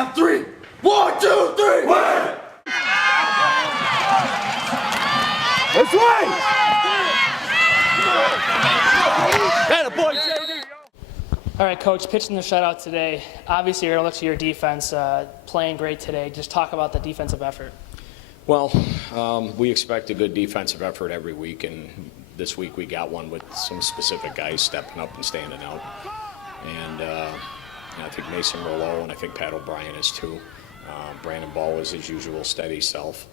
count three. 1, 2, 3. Win! That's right! Boy, all right, Coach, pitching the shutout today. Obviously, you're going to look to your defense playing great today. Just talk about the defensive effort. Well, we expect a good defensive effort every week, and this week we got one with some specific guys stepping up and standing out. And I think Mason Rollo and I think Pat O'Brien is too. Brandon Ball was his usual steady self.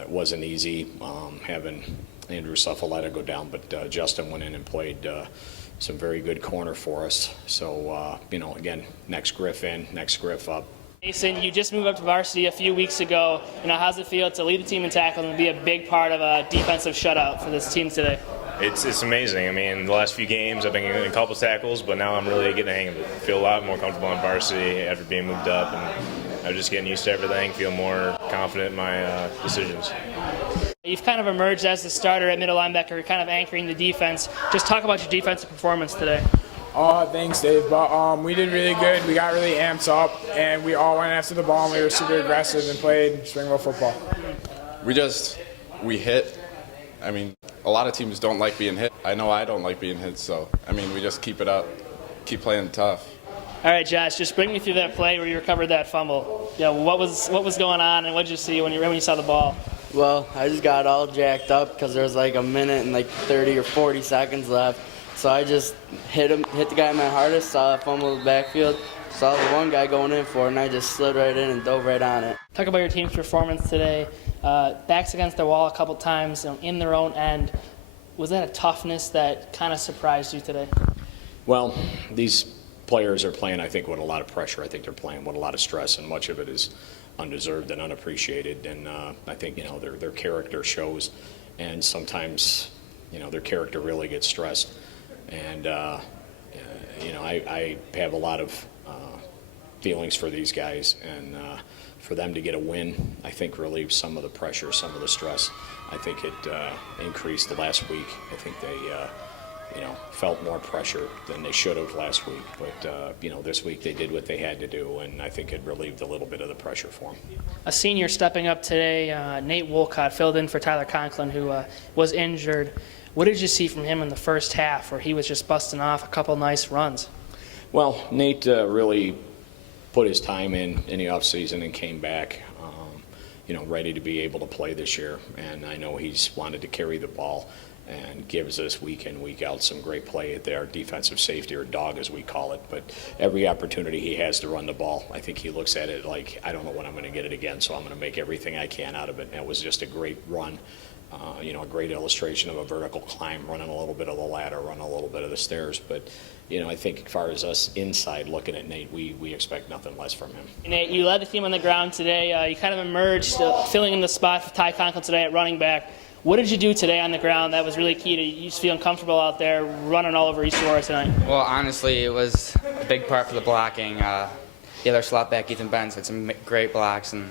It wasn't easy having Andrew Suffaletta go down, but Justin went in and played some very good corner for us. So, again, next Griff in, next Griff up. Mason, you just moved up to varsity a few weeks ago. How's it feel to lead the team in tackling and be a big part of a defensive shutout for this team today? It's amazing. I mean, the last few games I've been getting a couple tackles, but now I'm really getting the hang of it. I feel a lot more comfortable in varsity after being moved up, and I'm just getting used to everything, feel more confident in my decisions. You've kind of emerged as the starter at middle linebacker, kind of anchoring the defense. Just talk about your defensive performance today. Thanks, Dave. But we did really good. We got really amped up, and we all went after the ball, and we were super aggressive and played Springville football. We hit. I mean, a lot of teams don't like being hit. I know I don't like being hit, so, we just keep it up, keep playing tough. All right, Josh, just bring me through that play where you recovered that fumble. What was going on, and what did you see when you saw the ball? Well, I just got all jacked up because there was like a minute and like 30 or 40 seconds left. So I just hit the guy in my hardest, saw that fumble in the backfield, saw the one guy going in for it, and I just slid right in and dove right on it. Talk about your team's performance today. Backs against the wall a couple times, in their own end. Was that a toughness that kind of surprised you today? Well, these players are playing, I think, with a lot of pressure. I think they're playing with a lot of stress, and much of it is undeserved and unappreciated. And I think, their character shows, and sometimes, their character really gets stressed. And, I have a lot of feelings for these guys, and for them to get a win, I think relieves some of the pressure, some of the stress. I think it increased the last week. I think they, felt more pressure than they should have last week. But, this week they did what they had to do, and I think it relieved a little bit of the pressure for them. A senior stepping up today, Nate Wolcott, filled in for Tyler Conklin, who was injured. What did you see from him in the first half where he was just busting off a couple nice runs? Well, Nate really put his time in the offseason and came back, ready to be able to play this year. And I know he's wanted to carry the ball and gives us week in, week out some great play at our defensive safety, or dog as we call it. But every opportunity he has to run the ball, I think he looks at it like, I don't know when I'm going to get it again, so I'm going to make everything I can out of it. And it was just a great run. A great illustration of a vertical climb, running a little bit of the ladder, running a little bit of the stairs. But, I think as far as us inside looking at Nate, we expect nothing less from him. Nate, you led the team on the ground today. You kind of emerged, filling in the spot for Ty Conklin today at running back. What did you do today on the ground that was really key to you just feeling comfortable out there, running all over East Aurora tonight? Well, honestly, it was a big part for the blocking. The other slot back, Ethan Benz, had some great blocks and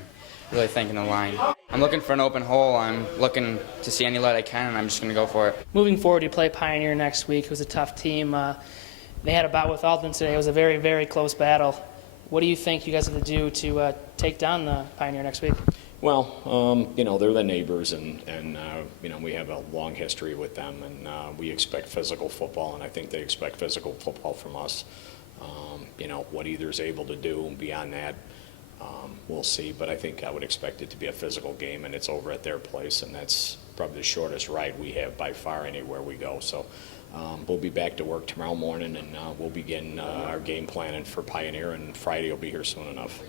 really thinking the line. I'm looking for an open hole. I'm looking to see any light I can, and I'm just going to go for it. Moving forward, you play Pioneer next week. It was a tough team. They had a bout with Alton today. It was a very, very close battle. What do you think you guys have to do to take down the Pioneer next week? Well, they're the neighbors, and we have a long history with them, and we expect physical football, and I think they expect physical football from us. What either's able to do beyond that, we'll see, but I think I would expect it to be a physical game, and it's over at their place, and that's probably the shortest ride we have by far anywhere we go. So we'll be back to work tomorrow morning, and we'll begin our game planning for Pioneer, and Friday will be here soon enough.